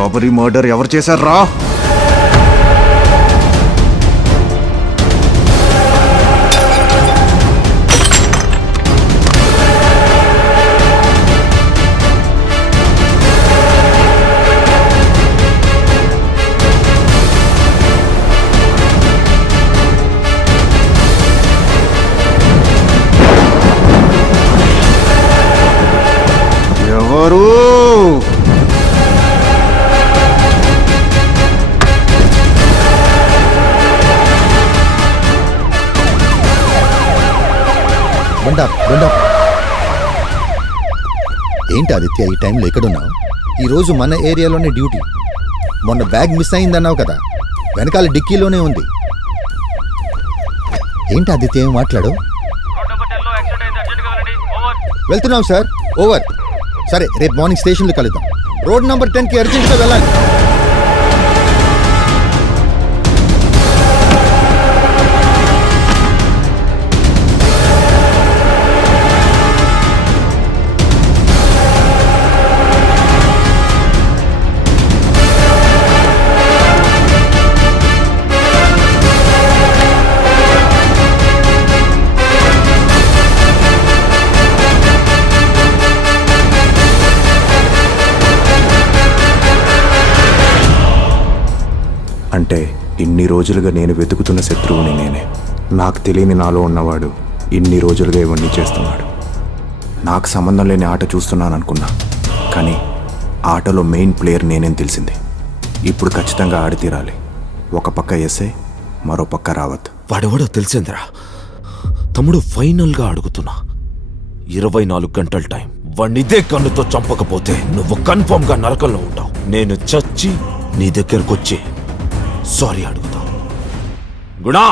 Robbery murder ఎవరు చేశారా? ఎవరు? ఏంటి ఆదిత్య ఈ టైంలో ఎక్కడున్నావు? ఈరోజు మన ఏరియాలోనే డ్యూటీ. మొన్న బ్యాగ్ మిస్ అయిందన్నావు కదా, వెనకాల డిక్కీలోనే ఉంది. ఏంటి ఆదిత్య ఏం మాట్లాడు? వెళ్తున్నాం సార్, ఓవర్. సరే, రేపు మార్నింగ్ స్టేషన్లో కలుద్దాం. రోడ్ నెంబర్ 10కి అర్జెంట్గా వెళ్ళాలి. అంటే ఇన్ని రోజులుగా నేను వెతుకుతున్న శత్రువుని నేనే. నాకు తెలియని నాలో ఉన్నవాడు ఇన్ని రోజులుగా ఇవన్నీ చేస్తున్నాడు. నాకు సంబంధం లేని ఆట చూస్తున్నాను అనుకున్నా, కానీ ఆటలో మెయిన్ ప్లేయర్ నేనేం తెలిసింది. ఇప్పుడు ఖచ్చితంగా ఆడి తీరాలి. ఒక పక్క ఎస్ఐ, మరో పక్క రావత్. వాడెవడో తెలిసిందిరా తమ్ముడు. ఫైనల్గా అడుగుతున్నా, 24 గంటల టైం. వాడినిదే కన్నుతో చంపకపోతే నువ్వు కన్ఫర్మ్గా నరకంలో ఉంటావు. నేను చచ్చి నీ దగ్గరకొచ్చి సారీ అడుగుతా. గుణా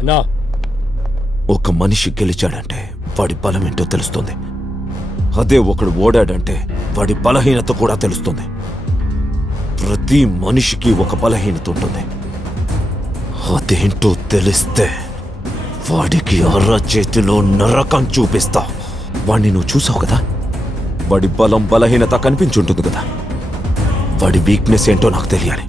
అన్నా, ఒక మనిషి గెలిచాడంటే వాడి బలం ఏంటో తెలుస్తుంది. అదే ఒకడు ఓడాడంటే వాడి బలహీనత కూడా తెలుస్తుంది. ప్రతి మనిషికి ఒక బలహీనత ఉంటుంది. అదేంటో తెలిస్తే వాడికి అర్ర చేతిలో నరకం చూపిస్తా. వాడిని నువ్వు చూసావు కదా, వాడి బలం బలహీనత కనిపించుంటుంది కదా. వాడి వీక్నెస్ ఏంటో నాకు తెలియాలి.